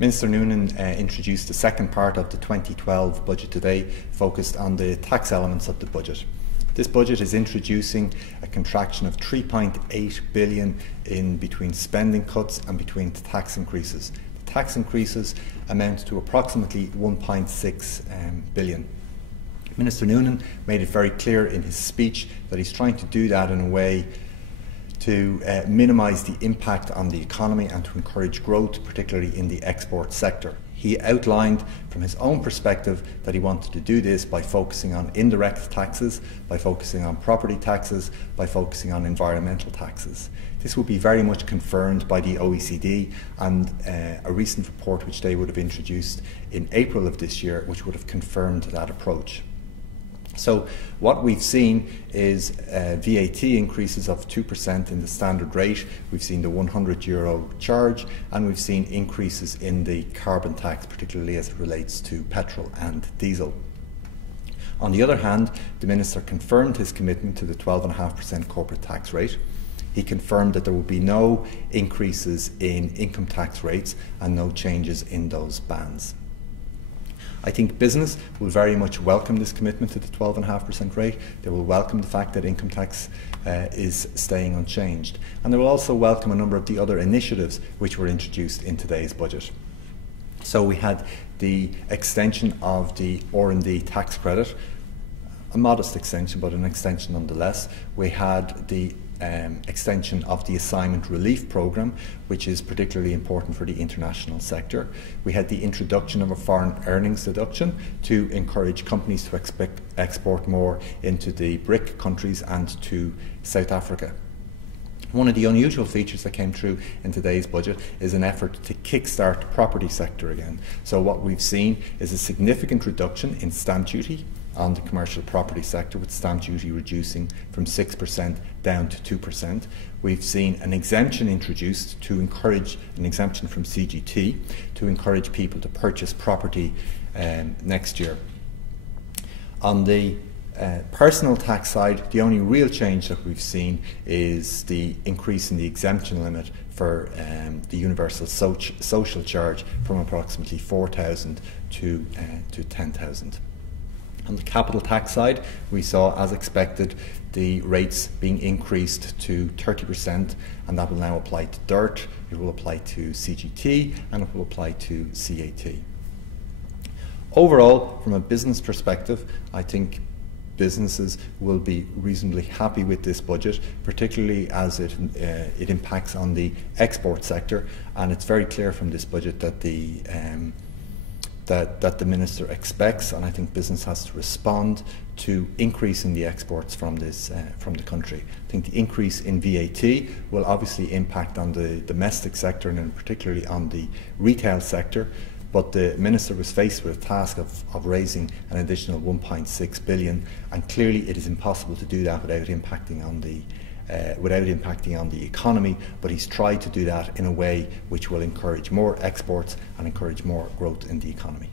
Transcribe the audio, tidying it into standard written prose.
Minister Noonan introduced the second part of the 2012 budget today, focused on the tax elements of the budget. This budget is introducing a contraction of 3.8 billion in between spending cuts and between tax increases. The tax increases amount to approximately 1.6 billion. Minister Noonan made it very clear in his speech that he's trying to do that in a way to minimise the impact on the economy and to encourage growth, particularly in the export sector. He outlined from his own perspective that he wanted to do this by focusing on indirect taxes, by focusing on property taxes, by focusing on environmental taxes. This will be very much confirmed by the OECD and a recent report which they would have introduced in April of this year, which would have confirmed that approach. So what we've seen is VAT increases of 2% in the standard rate. We've seen the €100 charge, and we've seen increases in the carbon tax, particularly as it relates to petrol and diesel. On the other hand, the Minister confirmed his commitment to the 12.5% corporate tax rate. He confirmed that there will be no increases in income tax rates and no changes in those bands. I think business will very much welcome this commitment to the 12.5% rate. They will welcome the fact that income tax is staying unchanged. And they will also welcome a number of the other initiatives which were introduced in today's budget. So we had the extension of the R&D tax credit, a modest extension, but an extension nonetheless. We had the extension of the assignment relief programme, which is particularly important for the international sector. We had the introduction of a foreign earnings deduction to encourage companies to export more into the BRIC countries and to South Africa. One of the unusual features that came through in today's budget is an effort to kickstart the property sector again. So what we've seen is a significant reduction in stamp duty on the commercial property sector, with stamp duty reducing from 6% down to 2%. We've seen an exemption introduced to encourage an exemption from CGT to encourage people to purchase property next year. On the personal tax side, the only real change that we've seen is the increase in the exemption limit for the universal social charge from approximately 4,000 to 10,000. On the capital tax side, we saw, as expected, the rates being increased to 30%, and that will now apply to DIRT, it will apply to CGT, and it will apply to CAT. Overall, from a business perspective, I think businesses will be reasonably happy with this budget, particularly as it impacts on the export sector, and it's very clear from this budget that the Minister expects, and I think business has to respond to increasing the exports from the country. I think the increase in VAT will obviously impact on the domestic sector and particularly on the retail sector, but the Minister was faced with a task of raising an additional 1.6 billion, and clearly it is impossible to do that without impacting on the economy, but he's tried to do that in a way which will encourage more exports and encourage more growth in the economy.